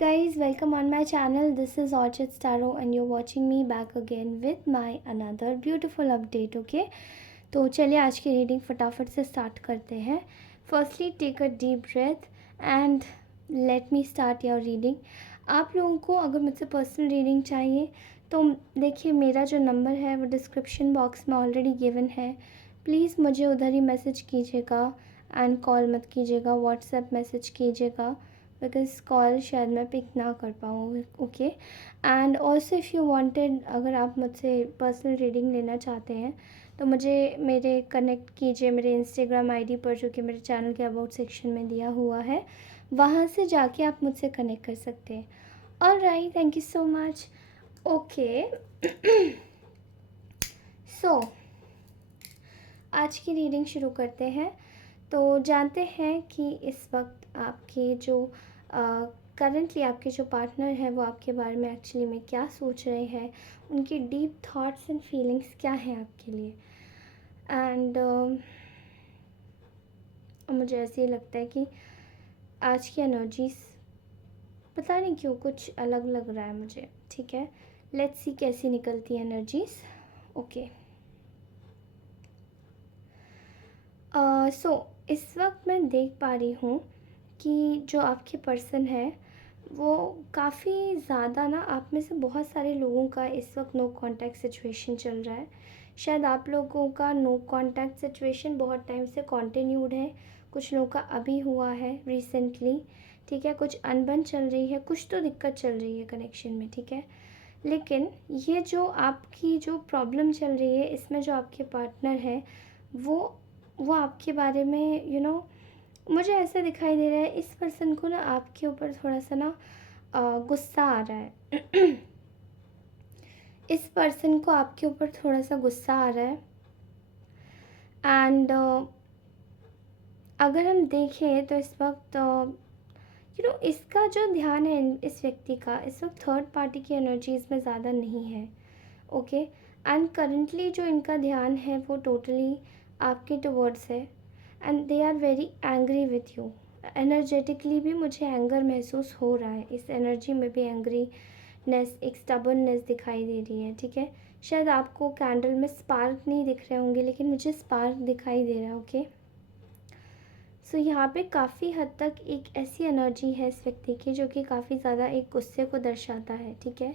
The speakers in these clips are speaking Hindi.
guys, welcome on my channel. This is Orchid Starro and you're watching me back again with my another beautiful update. Okay, तो चलिए आज की रीडिंग फटाफट से स्टार्ट करते हैं. Firstly take a deep breath and let me start your reading. आप लोगों को अगर मुझसे पर्सनल रीडिंग चाहिए तो देखिए मेरा जो नंबर है वो डिस्क्रिप्शन बॉक्स में ऑलरेडी गिवन है. प्लीज़ मुझे उधर ही मैसेज कीजिएगा एंड कॉल मत कीजिएगा, व्हाट्सएप मैसेज कीजिएगा बिकॉज कॉल शायद मैं पिक ना कर पाऊँ. Okay, and also if you wanted, अगर आप मुझसे पर्सनल रीडिंग लेना चाहते हैं तो मुझे मेरे कनेक्ट कीजिए मेरे इंस्टाग्राम आईडी पर, जो कि मेरे चैनल के अबाउट सेक्शन में दिया हुआ है. वहाँ से जाके आप मुझसे कनेक्ट कर सकते हैं. Alright, thank you so much. Okay, so आज की रीडिंग शुरू करते हैं. तो जानते हैं कि इस वक्त आपके जो करंटली आपके जो पार्टनर है वो आपके बारे में एक्चुअली में क्या सोच रहे हैं, उनकी डीप थॉट्स एंड फीलिंग्स क्या हैं आपके लिए. एंड मुझे ऐसे ही लगता है कि आज की एनर्जीज पता नहीं क्यों कुछ अलग लग रहा है मुझे. ठीक है, लेट्स सी कैसी निकलती है एनर्जीज. ओके, सो इस वक्त मैं देख पा रही हूँ कि जो आपके पर्सन है वो काफ़ी ज़्यादा ना, आप में से बहुत सारे लोगों का इस वक्त नो कांटेक्ट सिचुएशन चल रहा है. शायद आप लोगों का नो कांटेक्ट सिचुएशन बहुत टाइम से कंटिन्यूड है, कुछ लोगों का अभी हुआ है रिसेंटली. ठीक है, कुछ अनबन चल रही है, कुछ तो दिक्कत चल रही है कनेक्शन में. ठीक है, लेकिन ये जो आपकी जो प्रॉब्लम चल रही है इसमें जो आपके पार्टनर है वो आपके बारे में मुझे ऐसा दिखाई दे रहा है इस पर्सन को ना आपके ऊपर थोड़ा सा ना गुस्सा आ रहा है. इस पर्सन को आपके ऊपर थोड़ा सा गुस्सा आ रहा है. एंड अगर हम देखें तो इस वक्त इसका जो ध्यान है इस व्यक्ति का इस वक्त थर्ड पार्टी की एनर्जीज में ज़्यादा नहीं है. ओके, एंड करंटली जो इनका ध्यान है वो टोटली आपके टुवर्ड्स है and they are very angry with you. Energetically भी मुझे एंगर महसूस हो रहा है. इस एनर्जी में भी एंग्रीनेस, एक स्टबर्ननेस दिखाई दे रही है. ठीक है, शायद आपको कैंडल में स्पार्क नहीं दिख रहे होंगे लेकिन मुझे स्पार्क दिखाई दे रहा है. ओके, सो यहाँ पे काफ़ी हद तक एक ऐसी एनर्जी है इस व्यक्ति की जो कि काफ़ी ज़्यादा एक गुस्से को दर्शाता है. ठीक है,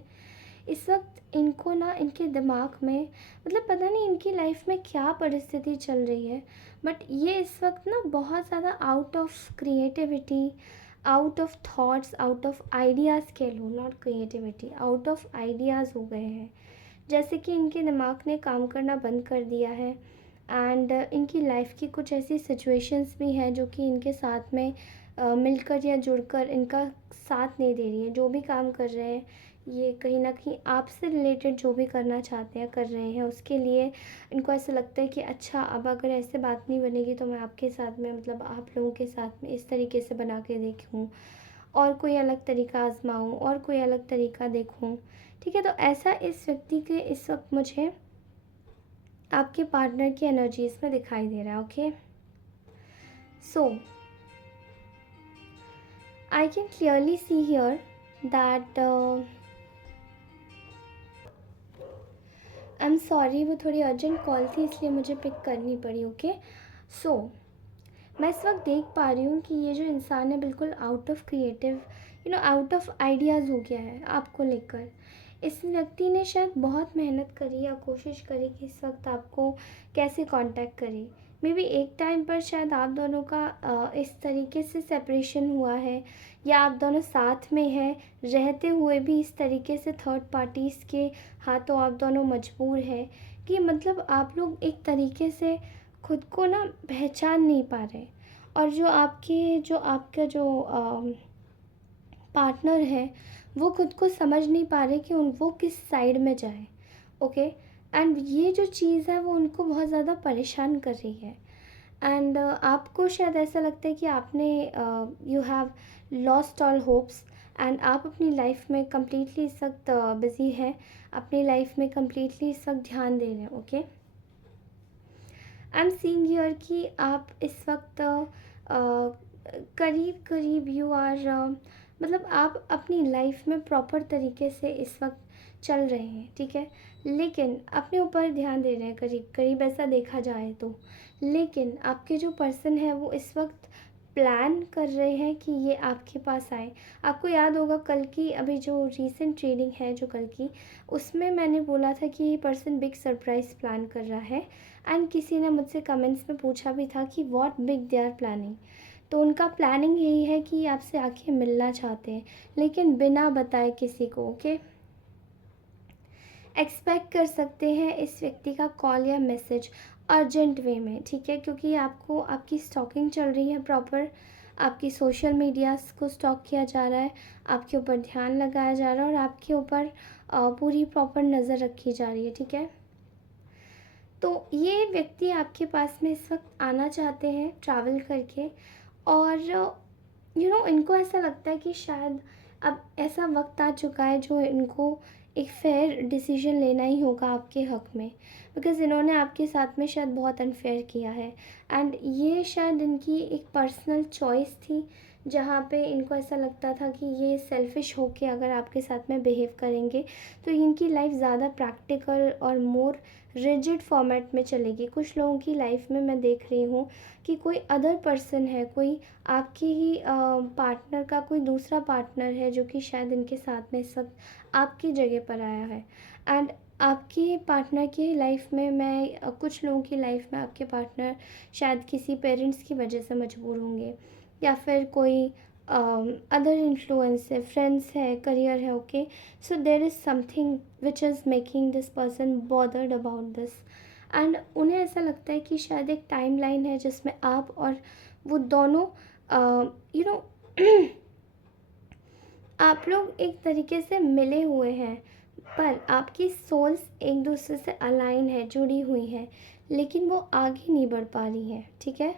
इस वक्त इनको ना इनके दिमाग में मतलब पता नहीं इनकी लाइफ में क्या परिस्थिति चल रही है, बट ये इस वक्त ना बहुत ज़्यादा out of creativity, out of thoughts, out of ideas कह लो, not creativity, out of ideas हो गए हैं. जैसे कि इनके दिमाग ने काम करना बंद कर दिया है. एंड इनकी लाइफ की कुछ ऐसी सिचुएशंस भी हैं जो कि इनके साथ में मिलकर या जुड़कर इनका साथ नहीं दे रही है. जो भी काम कर रहे हैं ये कहीं ना कहीं आपसे रिलेटेड जो भी करना चाहते हैं कर रहे हैं, उसके लिए इनको ऐसा लगता है कि अच्छा अब अगर ऐसे बात नहीं बनेगी तो मैं आपके साथ में मतलब आप लोगों के साथ में इस तरीके से बना के देखूँ और कोई अलग तरीका आजमाऊँ और कोई अलग तरीका देखूँ. ठीक है, तो ऐसा इस व्यक्ति के इस वक्त मुझे आपके पार्टनर की एनर्जीज में दिखाई दे रहा है. Okay, so I can clearly see here that I am sorry, वो थोड़ी अर्जेंट कॉल थी इसलिए मुझे पिक करनी पड़ी. ओके, सो मैं इस वक्त देख पा रही हूँ कि ये जो इंसान है बिल्कुल out of creative out of ideas हो गया है आपको लेकर. इस व्यक्ति ने शायद बहुत मेहनत करी या कोशिश करी कि इस वक्त आपको कैसे कांटेक्ट करे. मे बी एक टाइम पर शायद आप दोनों का इस तरीके से सेपरेशन हुआ है या आप दोनों साथ में हैं रहते हुए भी इस तरीके से थर्ड पार्टीज़ के हाथों आप दोनों मजबूर हैं कि मतलब आप लोग एक तरीके से खुद को ना पहचान नहीं पा रहे. और जो आपका जो पार्टनर है वो खुद को समझ नहीं पा रहे कि वो किस साइड में जाए. ओके, एंड ये जो चीज़ है वो उनको बहुत ज़्यादा परेशान कर रही है. एंड आपको शायद ऐसा लगता है कि आपने you have lost all hopes and आप अपनी लाइफ में कम्प्लीटली इस वक्त बिज़ी हैं, अपनी लाइफ में कम्प्लीटली इस वक्त ध्यान दे रहे हैं. Okay, I am seeing here कि आप इस वक्त करीब करीब यू आर मतलब आप अपनी लाइफ में प्रॉपर तरीके से इस वक्त चल रहे हैं, ठीक है, लेकिन अपने ऊपर ध्यान दे रहे हैं करीब करीब, ऐसा देखा जाए तो। लेकिन आपके जो पर्सन है वो इस वक्त प्लान कर रहे हैं कि ये आपके पास आए। आपको याद होगा कल की, अभी जो रीसेंट ट्रेडिंग है जो कल की, उसमें मैंने बोला था कि ये पर्सन बिग सरप्राइज़ प्लान कर रहा है। एंड किसी ने मुझसे कमेंट्स में पूछा भी था कि what big they are planning. तो उनका प्लानिंग यही है कि आपसे आके मिलना चाहते हैं, लेकिन बिना बताए किसी को। ओके, एक्सपेक्ट कर सकते हैं इस व्यक्ति का कॉल या मैसेज अर्जेंट वे में, ठीक है, क्योंकि आपको आपकी स्टॉकिंग चल रही है प्रॉपर, आपकी सोशल मीडियाज़ को स्टॉक किया जा रहा है, आपके ऊपर ध्यान लगाया जा रहा है और आपके ऊपर पूरी प्रॉपर नज़र रखी जा रही है, ठीक है। तो ये व्यक्ति आपके पास में इस वक्त आना चाहते हैं ट्रैवल करके, और इनको ऐसा लगता है कि शायद अब ऐसा वक्त आ चुका है जो इनको एक फेयर डिसीजन लेना ही होगा आपके हक़ में, बिकॉज़ इन्होंने आपके साथ में शायद बहुत अनफेयर किया है। एंड ये शायद इनकी एक पर्सनल चॉइस थी, जहाँ पे इनको ऐसा लगता था कि ये सेल्फ़िश होके अगर आपके साथ में बिहेव करेंगे तो इनकी लाइफ ज़्यादा प्रैक्टिकल और मोर रिजिड फॉर्मेट में चलेगी। कुछ लोगों की लाइफ में मैं देख रही हूँ कि कोई अदर पर्सन है, कोई आपके ही पार्टनर का कोई दूसरा पार्टनर है जो कि शायद इनके साथ में इस वक्त आपकी जगह पर आया है। एंड आपके पार्टनर की लाइफ में मैं कुछ लोगों की लाइफ में आपके पार्टनर शायद किसी पेरेंट्स की वजह से मजबूर होंगे, या फिर कोई अदर इन्फ्लुएंस है, फ्रेंड्स है, करियर है। Okay, so there is something which is making this person bothered about this. And उन्हें ऐसा लगता है कि शायद एक टाइम लाइन है जिसमें आप और वो दोनों यू नो आप लोग एक तरीके से मिले हुए हैं, पर आपकी सोल्स एक दूसरे से अलाइन है, जुड़ी हुई है, लेकिन वो आगे नहीं बढ़ पा रही हैं, ठीक है,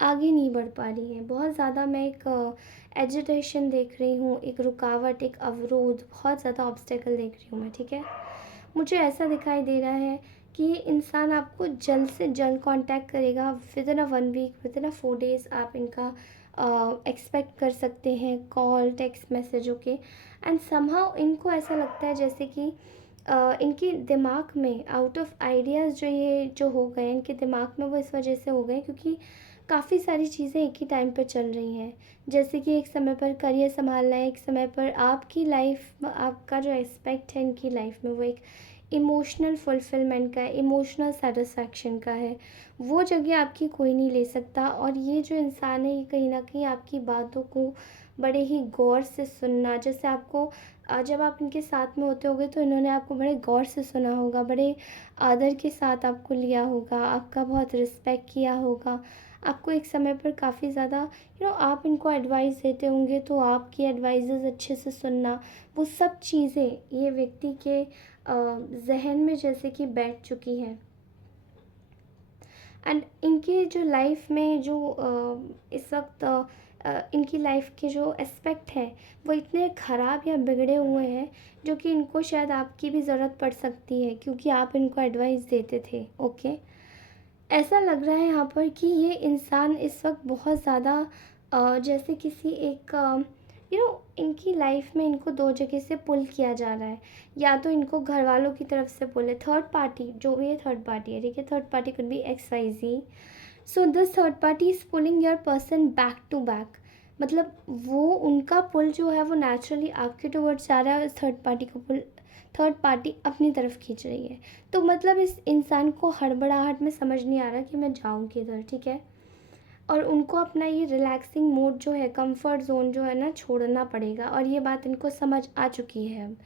आगे नहीं बढ़ पा रही हैं। बहुत ज़्यादा मैं एक एजिटेशन देख रही हूँ, एक रुकावट, एक अवरोध, बहुत ज़्यादा ऑब्स्टेकल देख रही हूँ मैं, ठीक है। मुझे ऐसा दिखाई दे रहा है कि ये इंसान आपको जल्द से जल्द कांटेक्ट करेगा, within a 1 week, within a 4 days आप इनका एक्सपेक्ट कर सकते हैं call, text message. Okay, and somehow इनको ऐसा लगता है जैसे कि इनके दिमाग में आउट ऑफ आइडियाज़ जो हो गए इनके दिमाग में, वो इस वजह से हो गए क्योंकि काफ़ी सारी चीज़ें एक ही टाइम पे चल रही हैं। जैसे कि एक समय पर करियर सँभालना है, एक समय पर आपकी लाइफ, आपका जो एस्पेक्ट है इनकी लाइफ में वो एक इमोशनल फुलफ़िलमेंट का है, इमोशनल सैटिस्फैक्शन का है। वो जगह आपकी कोई नहीं ले सकता, और ये जो इंसान है ये कहीं न कहीं आपकी बातों को बड़े ही गौर से सुनना, जैसे आपको जब आप इनके साथ में होते होंगे तो इन्होंने आपको बड़े गौर से सुना होगा, बड़े आदर के साथ आपको लिया होगा, आपका बहुत रिस्पेक्ट किया होगा। आपको एक समय पर काफ़ी ज़्यादा आप इनको एडवाइस देते होंगे तो आपकी एडवाइसेस अच्छे से सुनना, वो सब चीज़ें ये व्यक्ति के ज़हन में जैसे कि बैठ चुकी हैं। एंड इनकी जो लाइफ में जो इस वक्त इनकी लाइफ के जो एस्पेक्ट हैं वो इतने ख़राब या बिगड़े हुए हैं, जो कि इनको शायद आपकी भी ज़रूरत पड़ सकती है क्योंकि आप इनको एडवाइस देते थे। ओके, ऐसा लग रहा है यहाँ पर कि ये इंसान इस वक्त बहुत ज़्यादा जैसे किसी एक इनकी लाइफ में इनको दो जगह से पुल किया जा रहा है। या तो इनको घर वालों की तरफ से पुल है, थर्ड पार्टी, जो भी है थर्ड पार्टी है, ठीक है, third party could be X Y Z. So this third party is pulling your person back to back. मतलब वो उनका पुल जो है वो नेचुरली आपके टुवर्ड्स जा रहा है, थर्ड पार्टी का पुल थर्ड पार्टी अपनी तरफ खींच रही है। तो मतलब इस इंसान को हड़बड़ाहट में समझ नहीं आ रहा कि मैं जाऊँ किधर, ठीक है। और उनको अपना ये रिलैक्सिंग मोड जो है, कंफर्ट ज़ोन जो है ना, छोड़ना पड़ेगा, और ये बात इनको समझ आ चुकी है अब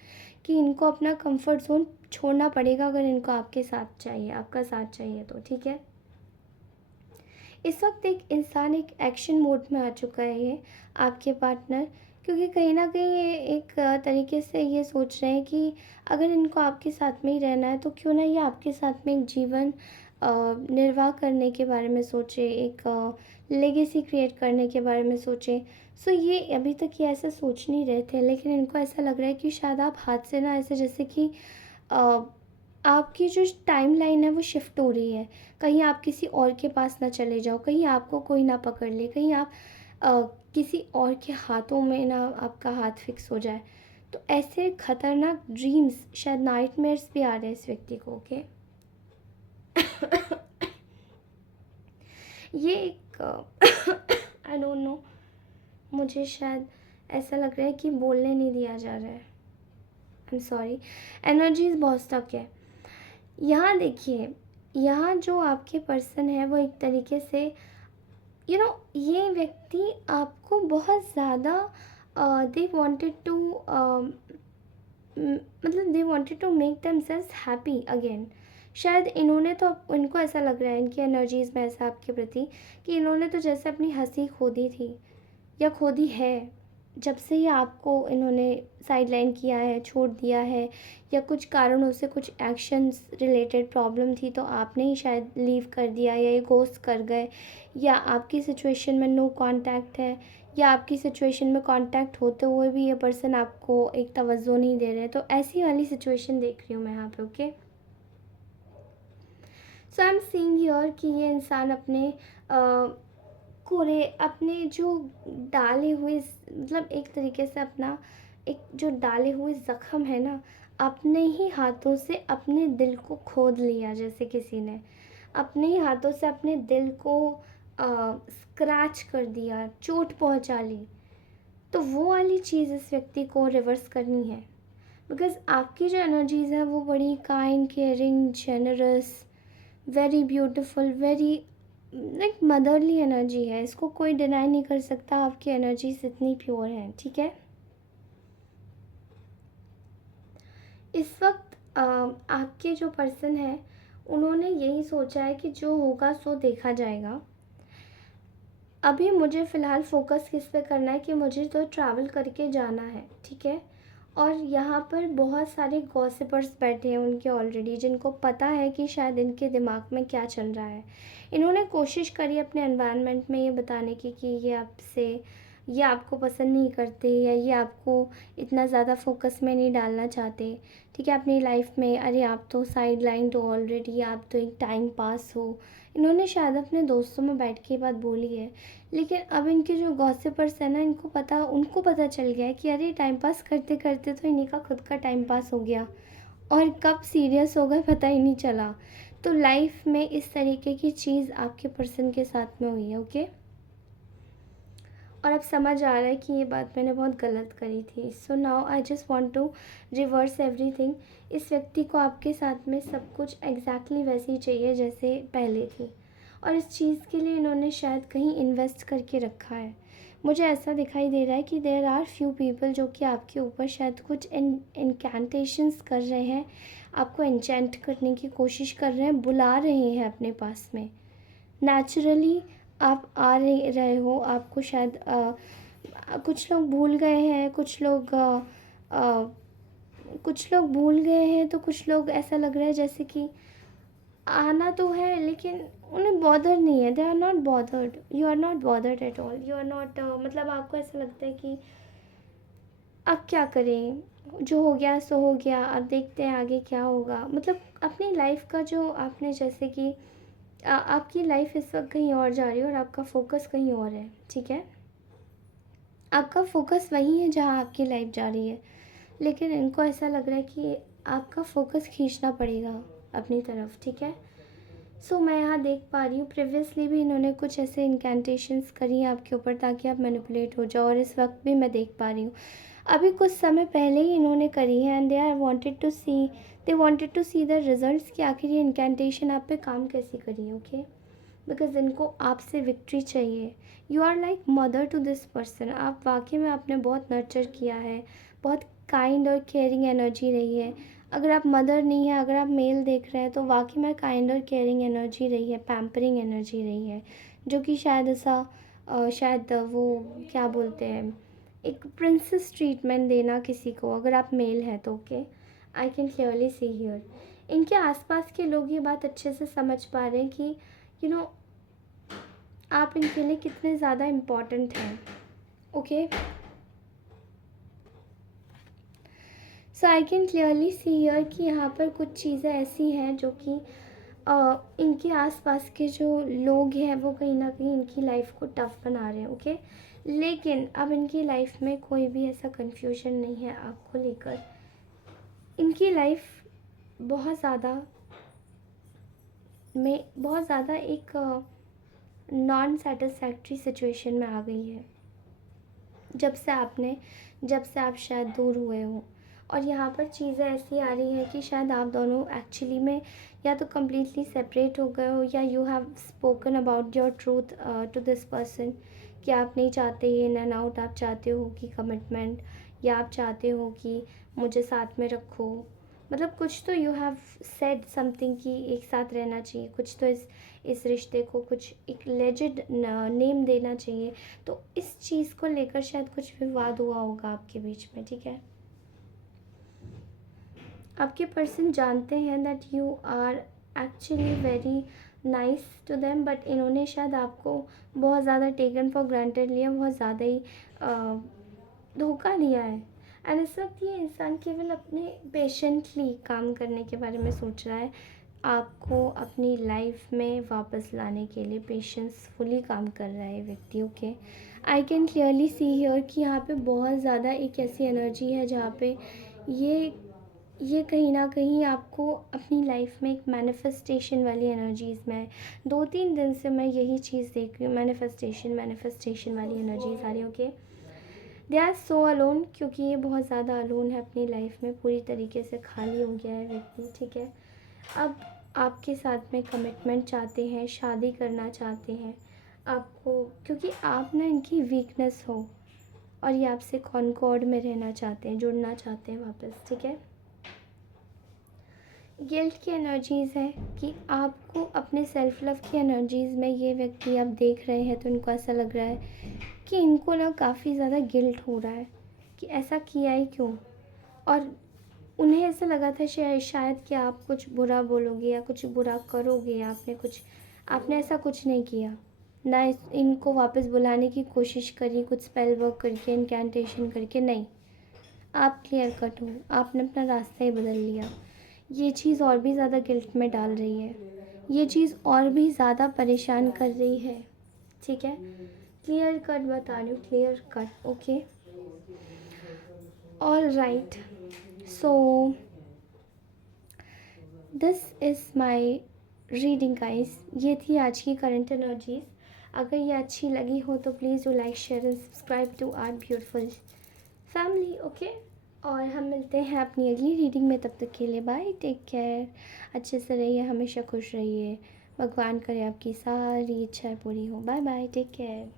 कि इनको अपना कंफर्ट ज़ोन छोड़ना पड़ेगा अगर इनको आपके साथ चाहिए, आपका साथ चाहिए तो, ठीक है। इस वक्त एक इंसान एक एक्शन मोड में आ चुका है, ये आपके पार्टनर, क्योंकि कहीं न कहीं ये एक तरीके से ये सोच रहे हैं कि अगर इनको आपके साथ में ही रहना है तो क्यों ना ये आपके साथ में एक जीवन निर्वाह करने के बारे में सोचें, एक लेगेसी क्रिएट करने के बारे में सोचें। सो ये अभी तक ये ऐसा सोच नहीं रहे थे, लेकिन इनको ऐसा लग रहा है कि शायद आप हाथ से ना ऐसे, जैसे कि अ, आपकी जो टाइमलाइन है वो शिफ्ट हो रही है। कहीं आप किसी और के पास ना चले जाओ, कहीं आपको कोई ना पकड़ ले, कहीं आप किसी और के हाथों में ना आपका हाथ फिक्स हो जाए। तो ऐसे खतरनाक ड्रीम्स, शायद नाइटमेयर्स भी आ रहे हैं इस व्यक्ति को। ओके ये एक आई डोंट नो, मुझे शायद ऐसा लग रहा है कि बोलने नहीं दिया जा रहा है। आई एम सॉरी, एनर्जीज बहुत स्टक है यहाँ। देखिए, यहाँ जो आपके पर्सन है वो एक तरीके से ये व्यक्ति आपको बहुत ज़्यादा दे वांटेड टू मतलब they wanted to make themselves happy again. शायद इन्होंने तो, इनको ऐसा लग रहा है इनकी एनर्जीज़ में ऐसा आपके प्रति, कि इन्होंने तो जैसे अपनी हंसी खो दी थी या खो दी है, जब से ही आपको इन्होंने साइडलाइन किया है, छोड़ दिया है, या कुछ कारणों से कुछ एक्शंस रिलेटेड प्रॉब्लम थी तो आपने ही शायद लीव कर दिया, या ये घोस्ट कर गए, या आपकी सिचुएशन में नो कांटेक्ट है, या आपकी सिचुएशन में कांटेक्ट होते हुए भी ये पर्सन आपको एक तवज्जो नहीं दे रहे। तो ऐसी वाली सिचुएशन देख रही हूँ मैं यहाँ पे। Okay, so I am seeing here कि ये इंसान अपने कोरे, अपने जो डाले हुए, मतलब एक तरीके से अपना एक जो डाले हुए ज़ख्म है ना, अपने ही हाथों से अपने दिल को खोद लिया, जैसे किसी ने अपने ही हाथों से अपने दिल को स्क्रैच कर दिया, चोट पहुंचा ली। तो वो वाली चीज़ इस व्यक्ति को रिवर्स करनी है, बिकॉज़ आपकी जो एनर्जीज़ है वो बड़ी kind, caring, generous, very beautiful, very like motherly energy है। इसको कोई डिनाई नहीं कर सकता, आपकी एनर्जीज इतनी प्योर हैं। ठीक है, इस वक्त आपके जो पर्सन है उन्होंने यही सोचा है कि जो होगा सो देखा जाएगा। अभी मुझे फ़िलहाल फ़ोकस किस पे करना है कि मुझे तो ट्रैवल करके जाना है। ठीक है, और यहाँ पर बहुत सारे गॉसिपर्स बैठे हैं उनके ऑलरेडी, जिनको पता है कि शायद इनके दिमाग में क्या चल रहा है। इन्होंने कोशिश करी अपने एनवायरनमेंट में ये बताने की कि ये आपको पसंद नहीं करते, या ये आपको इतना ज़्यादा फोकस में नहीं डालना चाहते। ठीक है, अपनी लाइफ में, अरे आप तो साइड लाइन हो ऑलरेडी, आप तो एक टाइम पास हो। इन्होंने शायद अपने दोस्तों में बैठ के ये बात बोली है, लेकिन अब इनके जो गॉसिपर्स हैं ना, उनको पता चल गया है कि अरे टाइम पास करते करते तो इन्हीं का खुद का टाइम पास हो गया, और कब सीरियस हो गए पता ही नहीं चला। तो लाइफ में इस तरीके की चीज़ आपके पर्सन के साथ में हुई है। ओके, और अब समझ आ रहा है कि ये बात मैंने बहुत गलत करी थी। So now I just want to reverse everything. इस व्यक्ति को आपके साथ में सब कुछ एग्जैक्टली वैसे ही चाहिए जैसे पहले थी, और इस चीज़ के लिए इन्होंने शायद कहीं इन्वेस्ट करके रखा है। मुझे ऐसा दिखाई दे रहा है कि देयर आर फ्यू पीपल जो कि आपके ऊपर शायद कुछ इनकैंटेशंस कर रहे हैं, आपको एन्चेंट करने की कोशिश कर रहे हैं, बुला रहे हैं अपने पास में। नेचुरली आप आ रहे हो, आपको शायद कुछ लोग भूल गए हैं, कुछ लोग भूल गए हैं, तो कुछ लोग ऐसा लग रहा है जैसे कि आना तो है लेकिन उन्हें बॉदर नहीं है। They are not bothered, you are not bothered at all, you are not, मतलब आपको ऐसा लगता है कि अब क्या करें, जो हो गया सो हो गया, अब देखते हैं आगे क्या होगा। मतलब अपनी लाइफ का जो आपने, जैसे कि आपकी लाइफ इस वक्त कहीं और जा रही है और आपका फोकस कहीं और है। ठीक है, आपका फोकस वही है जहाँ आपकी लाइफ जा रही है, लेकिन इनको ऐसा लग रहा है कि आपका फोकस खींचना पड़ेगा अपनी तरफ। ठीक है, सो मैं यहाँ देख पा रही हूँ प्रीवियसली भी इन्होंने कुछ ऐसे इनकैंटेशंस करी हैं आपके ऊपर ताकि आप मैनिपुलेट हो जाओ, और इस वक्त भी मैं देख पा रही हूँ अभी कुछ समय पहले ही इन्होंने करी है, and they wanted to see the results कि आखिर ये इनकैंटेशन आप पे काम कैसे करी है। ओके, बिकॉज इनको आपसे विक्ट्री चाहिए। You are like mother to this person. आप वाकई में आपने बहुत नर्चर किया है, बहुत काइंड और केयरिंग एनर्जी रही है। अगर आप मदर नहीं है, अगर आप मेल देख रहे हैं, तो वाकई में काइंड और केयरिंग एनर्जी रही है, पैम्परिंग एनर्जी रही है, जो कि शायद ऐसा शायद वो क्या बोलते हैं, एक प्रिंसेस ट्रीटमेंट देना किसी को, अगर आप मेल हैं तो। Okay, I can clearly see here इनके आसपास के लोग ये बात अच्छे से समझ पा रहे हैं कि यू नो आप इनके लिए कितने ज़्यादा इम्पॉर्टेंट हैं। Okay, so I can clearly see here कि यहाँ पर कुछ चीज़ें ऐसी हैं जो कि इनके आसपास के जो लोग हैं वो कहीं ना कहीं इनकी लाइफ को टफ बना रहे हैं। ओके, लेकिन अब इनकी लाइफ में कोई भी ऐसा कन्फ्यूजन नहीं है आपको लेकर। इनकी लाइफ बहुत ज़्यादा एक नॉन सेटिस्फैक्ट्री सिचुएशन में आ गई है जब से आप शायद दूर हुए हो। और यहाँ पर चीज़ें ऐसी आ रही हैं कि शायद आप दोनों एक्चुअली में या तो कम्प्लीटली सेपरेट हो गए हो, या you have spoken about your truth to this person कि आप नहीं चाहते ये इन एंड आउट, आप चाहते हो कि कमिटमेंट, या आप चाहते हो कि मुझे साथ में रखो। मतलब कुछ तो यू हैव सेड समथिंग कि एक साथ रहना चाहिए, कुछ तो इस रिश्ते को कुछ एक लेजिड नेम देना चाहिए। तो इस चीज़ को लेकर शायद कुछ विवाद हुआ होगा आपके बीच में, ठीक है। आपके पर्सन जानते हैं that you are actually very nice to them, but इन्होंने शायद आपको बहुत ज़्यादा टेकन फॉर ग्रांटेड लिया, बहुत ज़्यादा ही धोखा दिया है। एंड इस वक्त ये इंसान केवल अपने पेशेंटली काम करने के बारे में सोच रहा है, आपको अपनी लाइफ में वापस लाने के लिए पेशेंसफुली काम कर रहा है व्यक्ति। Okay, I can clearly see here कि यहाँ पे बहुत ज़्यादा एक ऐसी एनर्जी है जहाँ पे ये ये कहीं ना कहीं आपको अपनी लाइफ में एक मैनिफेस्टेशन वाली एनर्जीज़ में है। 2-3 दिन से मैं यही चीज़ देख रही हूँ, मैनिफेस्टेशन वाली एनर्जीज आ रही। Okay, they are so alone, क्योंकि ये बहुत ज़्यादा अलोन है अपनी लाइफ में, पूरी तरीके से खाली हो गया है व्यक्ति, ठीक है। अब आपके साथ में कमिटमेंट चाहते हैं, शादी करना चाहते हैं आपको, क्योंकि आप ना इनकी वीकनेस हो, और ये आपसे कॉन्कॉर्ड में रहना चाहते हैं, जुड़ना चाहते हैं वापस, ठीक है। गिल्ट की एनर्जीज़ है कि आपको अपने सेल्फ लव की एनर्जीज़ में ये व्यक्ति आप देख रहे हैं, तो इनको ऐसा लग रहा है कि इनको ना काफ़ी ज़्यादा गिल्ट हो रहा है कि ऐसा किया ही क्यों। और उन्हें ऐसा लगा था शायद कि आप कुछ बुरा बोलोगे या कुछ बुरा करोगे, या आपने ऐसा कुछ नहीं किया ना। इनको वापस बुलाने की कोशिश करी, कुछ स्पेल वर्क करके, इनकैंटेशन करके, नहीं। आप क्लियर कट हो, आपने अपना रास्ता ही बदल लिया। ये चीज़ और भी ज़्यादा गिल्ट में डाल रही है, ये चीज़ और भी ज़्यादा परेशान कर रही है, ठीक है। क्लियर कट बता रही हूँ, clear cut. Okay, all right, so this is my reading guys. ये थी आज की करंट एनर्जीज़। अगर ये अच्छी लगी हो तो please do like, share and subscribe to our beautiful family. Okay, और हम मिलते हैं अपनी अगली रीडिंग में। तब तक के लिए बाय, टेक केयर, अच्छे से रहिए, हमेशा खुश रहिए, भगवान करे आपकी सारी इच्छाएं पूरी हो। Bye bye, take care.